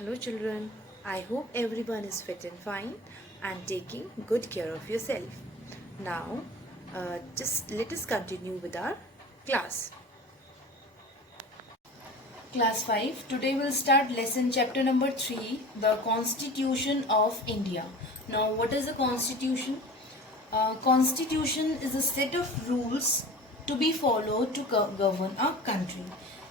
Hello, children. I hope everyone is fit and fine and taking good care of yourself. Now, just let us continue with our class. Class 5. Today we'll start lesson chapter number 3, the Constitution of India. Now, what is a constitution? Constitution is a set of rules to be followed to govern a country.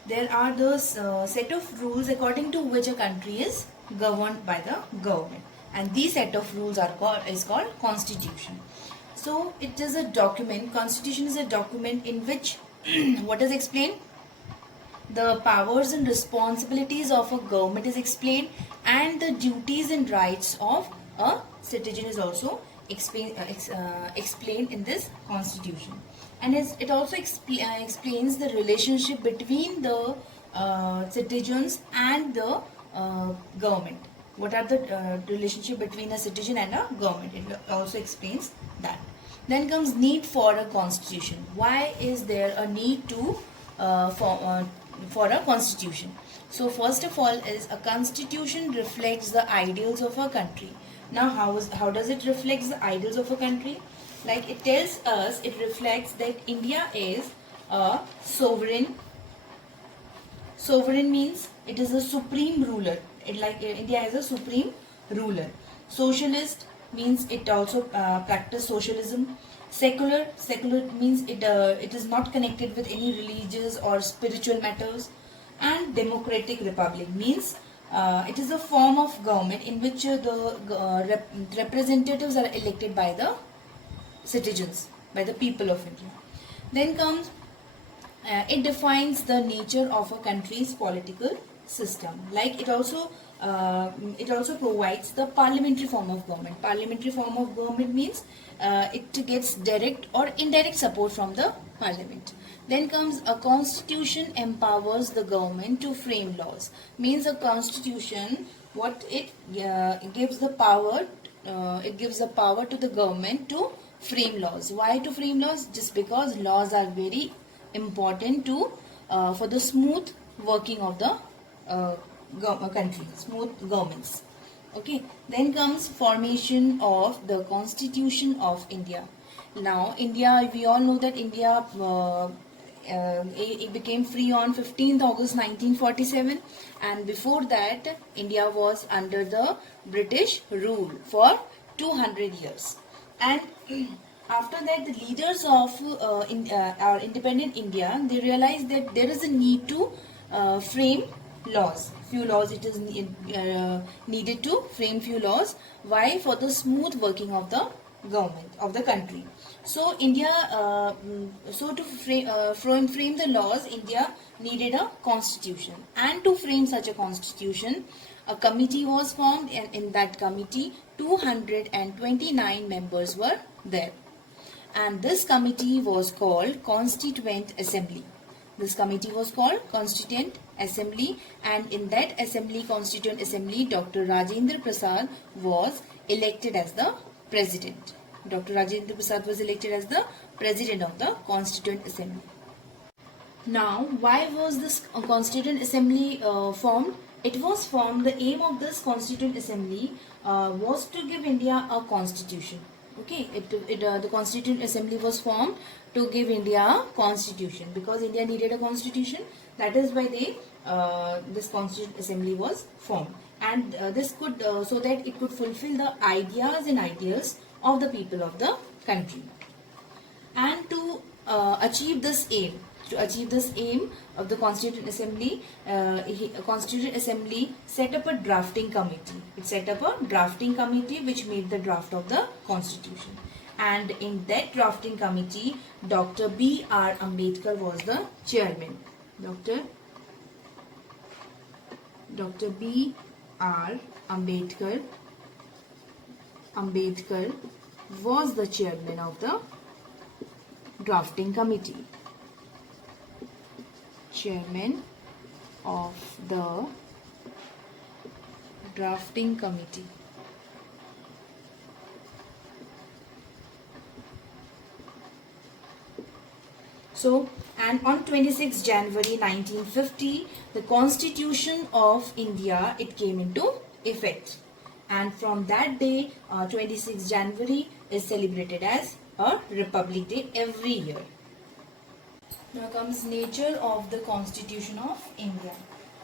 There are those set of rules according to which a country is governed by the government, and these set of rules is called constitution. So it is a document. Constitution is a document in which what is explained, the powers and responsibilities of a government is explained, and the duties and rights of a citizen is also explained in this constitution. And it also explains the relationship between the citizens and the government. What are the relationship between a citizen and a government? It also explains that. Then comes need for a constitution. Why is there a need to for a constitution? So first of all is a constitution reflects the ideals of a country. Now how does it reflect the ideals of a country? Like it tells us, it reflects that India is a sovereign. Sovereign means it is a supreme ruler. India is a supreme ruler. Socialist means it also practice socialism. Secular means it is not connected with any religious or spiritual matters. And democratic republic means it is a form of government in which the representatives are elected by the citizens, by the people of India. Then comes it defines the nature of a country's political system. Like it also provides the parliamentary form of government. Parliamentary form of government means it gets direct or indirect support from the parliament. Then comes a constitution empowers the government to frame laws. Means a constitution, what it gives the power, it gives the power to the government to frame laws. Why to frame laws? Just because laws are very important to for the smooth working of the country, smooth governments. Okay. Then comes formation of the Constitution of India. Now India, we all know that India it became free on 15th August 1947, and before that India was under the British rule for 200 years. And after that, the leaders of our independent India, they realized that there is a need to frame laws. Few laws it is needed to frame few laws. Why? For the smooth working of the government of the country. So India, so to frame the laws, India needed a constitution. And to frame such a constitution, a committee was formed, and in that committee 229 members were there. And this committee was called Constituent Assembly. This committee was called Constituent Assembly, and in that assembly, Constituent Assembly, Dr. Rajendra Prasad was elected as the president. Dr. Rajendra Prasad was elected as the president of the Constituent Assembly. Now, why was this Constituent Assembly formed? It was formed, the aim of this Constituent Assembly was to give India a constitution. Okay, the Constituent Assembly was formed to give India a constitution, because India needed a constitution. That is why this Constituent Assembly was formed, and this could so that it could fulfill the ideas and ideals of the people of the country. And to achieve this aim, of the Constituent Assembly, Constituent Assembly set up a drafting committee. It set up a drafting committee which made the draft of the Constitution. And in that drafting committee, Dr. B.R. Ambedkar was the chairman. Dr. B.R. Ambedkar was the chairman of the drafting committee. Chairman of the drafting committee. So, and on 26 January 1950, the Constitution of India, it came into effect. And from that day, 26 January is celebrated as a Republic Day every year. Now comes nature of the Constitution of India.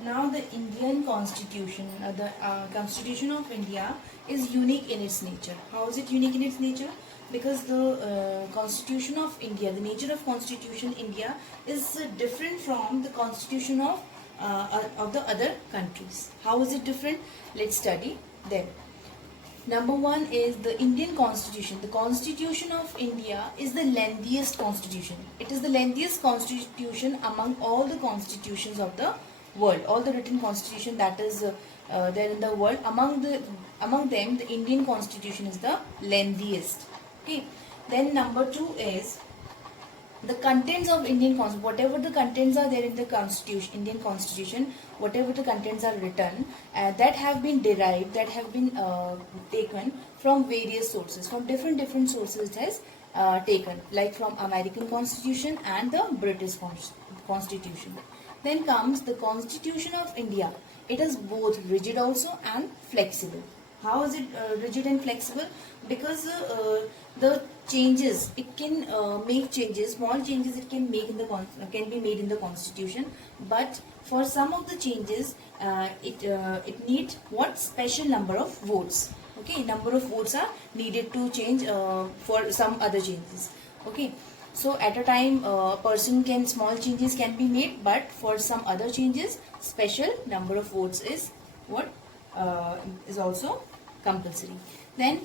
Now the Indian Constitution, the Constitution of India is unique in its nature. How is it unique in its nature? Because the Constitution of India, the nature of Constitution India is different from the Constitution of the other countries. How is it different? Let's study them. Number one is the Indian Constitution. The Constitution of India is the lengthiest constitution. It is the lengthiest constitution among all the constitutions of the world. All the written constitution that is there in the world, among them, the Indian Constitution is the lengthiest. Okay. Then number two is the contents of Indian Constitution. Whatever the contents are there in the Constitution, Indian Constitution, whatever the contents are written, that have been derived, that have been taken from various sources, from different sources it has taken, like from American Constitution and the British Constitution. Then comes the Constitution of India. It is both rigid also and flexible. How is it rigid and flexible? Because the changes, it can make changes, small changes it can make in the can be made in the Constitution, but for some of the changes it needs what special number of votes. Okay, number of votes are needed to change for some other changes. Okay, so at a time small changes can be made, but for some other changes special number of votes is what is also compulsory. Then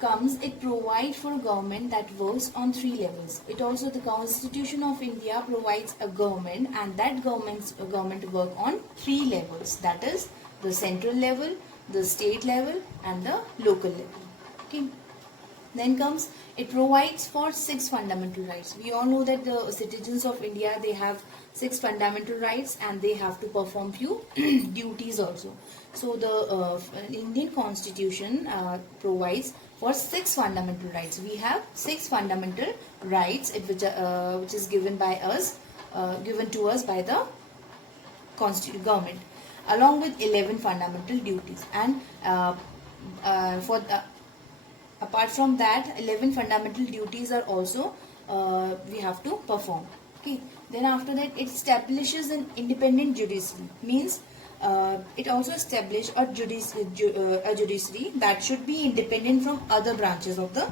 comes, it provides for a government that works on 3 levels. It also, the Constitution of India provides a government, and that government work on 3 levels, that is the central level, the state level and the local level. Okay. Then comes, it provides for 6 fundamental rights. We all know that the citizens of India, they have 6 fundamental rights and they have to perform few duties also. So the Indian Constitution provides for 6 fundamental rights. We have 6 fundamental rights which is given to us by the government, along with 11 fundamental duties. And apart from that, 11 fundamental duties are also we have to perform. Okay. Then after that, it establishes an independent judiciary. Means it also establishes a judiciary that should be independent from other branches of the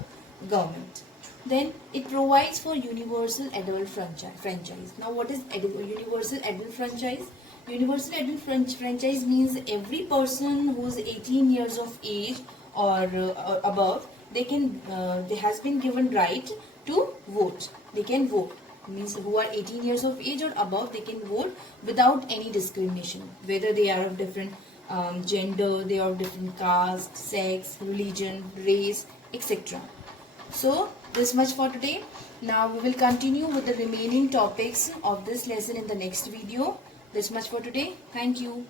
government. Then it provides for universal adult franchise. Now what is universal adult franchise? Universal adult franchise means every person who is 18 years of age or above, they has been given right to vote. They can vote. Means who are 18 years of age or above, they can vote without any discrimination, whether they are of different gender, they are of different caste, sex, religion, race, etc. So this much for today. Now we will continue with the remaining topics of this lesson in the next video. This much for today. Thank you.